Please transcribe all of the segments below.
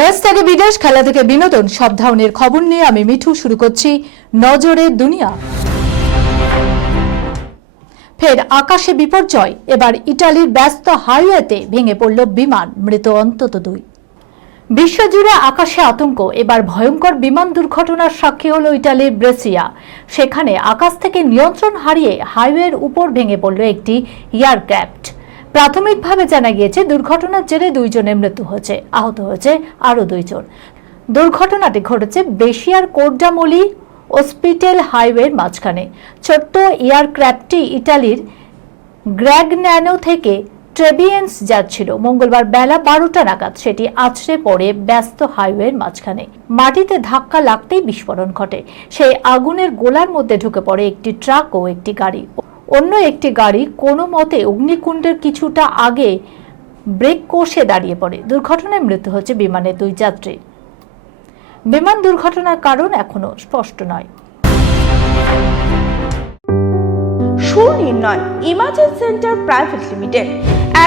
দেশ থেকে বিদেশ খেলা থেকে বিনোদন, সব ধরনের খবর নিয়ে আমি মিঠু শুরু করছি নজরে দুনিয়া। ফের আকাশে বিপর্যয়, এবার ইটালির ব্যস্ত হাইওয়েতে ভেঙে পড়ল বিমান, মৃত অন্তত দুই। বিশ্বজুড়ে আকাশে আতঙ্ক, এবার ভয়ঙ্কর বিমান দুর্ঘটনার সাক্ষী হলো ইটালির ব্রেসিয়া। সেখানে আকাশ থেকে নিয়ন্ত্রণ হারিয়ে হাইওয়ের উপর ভেঙে পড়ল একটি এয়ারক্রাফট। প্রাথমিকভাবে জানা গিয়েছে, দুর্ঘটনার জেরে দুইজনের মৃত্যু হয়েছে, আহত হয়েছে আরও দুইজন। দুর্ঘটনাটি ঘটেছে বেশিয়ার কোর্ডামলি হসপিটাল হাইওয়ের মাঝখানে। ছোট্ট এয়ারক্রাফটটি ইটালির গ্র্যাগন্যানো থেকে ট্রেবিয়েন্স যাচ্ছিল। মঙ্গলবার বেলা বারোটা নাগাদ সেটি আছড়ে পড়ে ব্যস্ত হাইওয়ের মাঝখানে। মাটিতে ধাক্কা লাগতেই বিস্ফোরণ ঘটে। সেই আগুনের গোলার মধ্যে ঢুকে পড়ে একটি ট্রাক ও একটি গাড়ি। অন্য একটি গাড়ি কোনো মতে অগ্নিকুণ্ডের কিছুটা আগে ব্রেক কষে দাঁড়িয়ে পড়ে। দুর্ঘটনায় মৃত্যু হচ্ছে বিমানের দুই যাত্রীর বিমান দুর্ঘটনার কারণ এখনও স্পষ্ট নয়। Sunirnoy emergency centre private limited.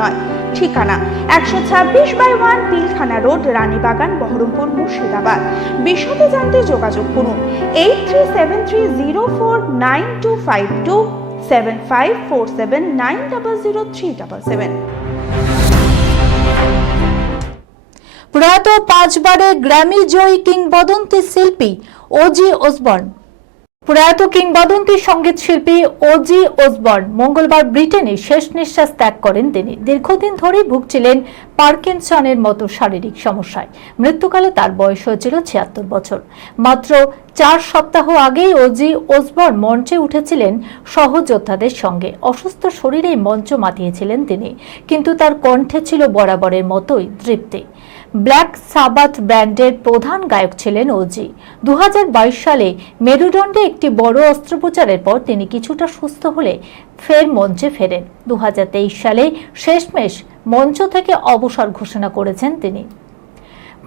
সুনির্ণয় ঠিকানা একশো ছাব্বিশ by one Pilkhana road, Ranibagan, Baharampur, Murshidabad. বিশদে জানতে যোগাযোগ করুন eight three seven three zero four nine two five two seven five four seven nine double zero three double seven. প্রয়াত পাঁচবারের Grammy জয়ী কিংবদন্তি শিল্পী ওজি ওসবর্ন প্রয়াত কিংবদন্তি সংগীত শিল্পী ওজি ওসবর্ন মঙ্গলবার ব্রিটেনে শেষ নিঃশ্বাস ত্যাগ করেন তিনি। দীর্ঘদিন ধরেই ভুগছিলেন পার্কিনসনের মতো শারীরিক সমস্যায়। মৃত্যুকালে তার বয়স হয়েছিল ছিয়াত্তর বছর। মাত্র চার সপ্তাহ আগেই ওজি ওসবর্ন মঞ্চে উঠেছিলেন সহযোদ্ধাদের সঙ্গে। অসুস্থ শরীরেই মঞ্চ মাতিয়েছিলেন তিনি, কিন্তু তার কণ্ঠে ছিল বরাবরের মতোই তৃপ্তি। ব্ল্যাক সাবাথ ব্যান্ডের প্রধান গায়ক ছিলেন ওজি। দু হাজার বাইশ সালে মেরুদণ্ডে একটি বড় অস্ত্রোপচারের পর তিনি কিছুটা সুস্থ হলে ফের মঞ্চে ফেরেন। দু হাজার তেইশ সালে শেষমেশ মঞ্চ থেকে অবসর ঘোষণা করেছেন তিনি।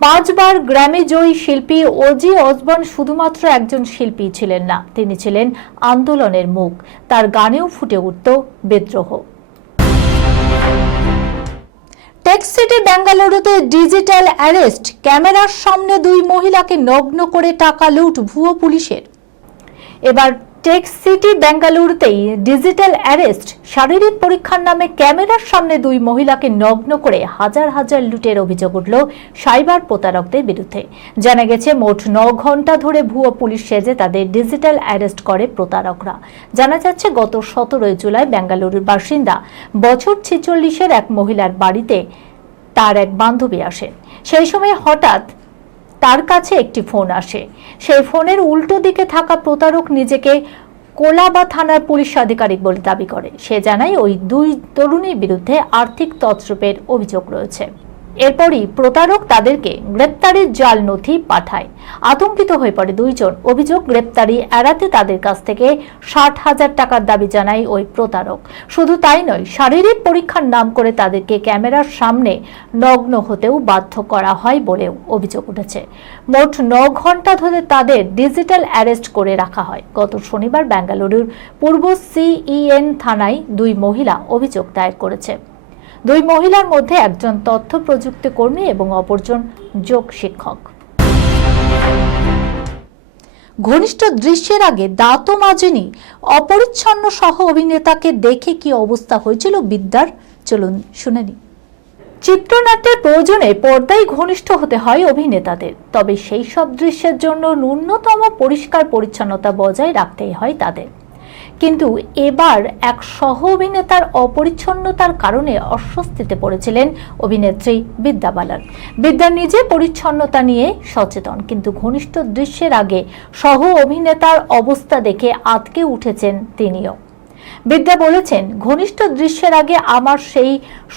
পাঁচবার গ্র্যামি জয়ী শিল্পী ওজি অসবর্ন শুধুমাত্র একজন শিল্পী ছিলেন না, তিনি ছিলেন আন্দোলনের মুখ। তার গানেও ফুটে উঠত বিদ্রোহ। টেক্সিটি বেঙ্গালুরুতে ডিজিটাল অ্যারেস্ট, ক্যামেরার সামনে দুই মহিলাকে নগ্ন করে টাকা লুট ভুয়ো পুলিশের। এবার টেক সিটি বেঙ্গালুরুতেই ডিজিটাল অ্যারেস্ট শারীরিক পরীক্ষার নামে ক্যামেরার সামনে দুই মহিলাকে নগ্ন করে হাজার হাজার লুটের অভিযোগ উঠল সাইবার প্রতারকদের বিরুদ্ধে। জানা গেছে, মোট ন ঘণ্টা ধরে ভুয়ো পুলিশ সেজে তাদের ডিজিটাল অ্যারেস্ট করে প্রতারকরা। জানা যাচ্ছে, গত সতেরোই জুলাই বেঙ্গালুরুর বাসিন্দা বছর ছেচল্লিশের এক মহিলার বাড়িতে তার এক বান্ধবী আসে। সেই সময় হঠাৎ তার কাছে একটি ফোন আসে। সেই ফোনের উল্টো দিকে থাকা প্রতারক নিজেকে কোলাবা থানার পুলিশ আধিকারিক বলে দাবি করে। সে জানায়, ওই দুই তরুণীর বিরুদ্ধে আর্থিক তছরূপের অভিযোগ রয়েছে। এরপরই প্রতারক তাদেরকে গ্রেপ্তারের জাল নথি পাঠায়। আতঙ্কিত হয়ে পড়ে দুইজন। অভিযোগ, গ্রেপ্তারি এড়াতে তাদের কাছ থেকে ষাট হাজার টাকার দাবি জানায় ওই প্রতারক। শুধু তাই নয়, শারীরিক পরীক্ষার নাম করে তাদেরকে ক্যামেরার সামনে নগ্ন হতেও বাধ্য করা হয় বলেও অভিযোগ উঠেছে। মোট ন ঘণ্টা ধরে তাদের ডিজিটাল অ্যারেস্ট করে রাখা হয়। গত শনিবার বেঙ্গালুরুর পূর্ব সিইএন থানায় দুই মহিলা অভিযোগ দায়ের করেছে। দুই মহিলার মধ্যে একজন তথ্য প্রযুক্তি কর্মী এবং অপরজন যোগ শিক্ষক। ঘনিষ্ঠ দৃশ্যের আগে দাঁতও মাজেনি অপরিচ্ছন্ন সহ অভিনেতাকে দেখে কি অবস্থা হয়েছিল বিদ্যার? চলুন শুনে নি চিত্রনাট্যের প্রয়োজনে পর্দায় ঘনিষ্ঠ হতে হয় অভিনেতাদের, তবে সেই সব দৃশ্যের জন্য ন্যূনতম পরিষ্কার পরিচ্ছন্নতা বজায় রাখতেই হয় তাদের। কিন্তু এবার এক সহ অভিনেতার অপরিচ্ছন্নতার কারণে অস্বস্তিতে পড়েছিলেন অভিনেত্রী বিদ্যা বালান বিদ্যা নিজে পরিচ্ছন্নতা নিয়ে সচেতন, কিন্তু ঘনিষ্ঠ দৃশ্যের আগে সহ অভিনেতার অবস্থা দেখে আতকে উঠেছেন তিনিও। বিদ্যা বলেছেন, ঘনিষ্ঠ দৃশ্যের আগে আমার সেই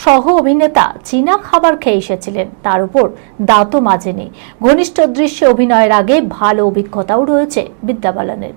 সহ অভিনেতা চীনা খাবার খেয়ে এসেছিলেন, তার উপর দাঁতও মাজেনি। ঘনিষ্ঠ দৃশ্যে অভিনয়ের আগে ভালো অভিজ্ঞতাও রয়েছে বিদ্যা বালানের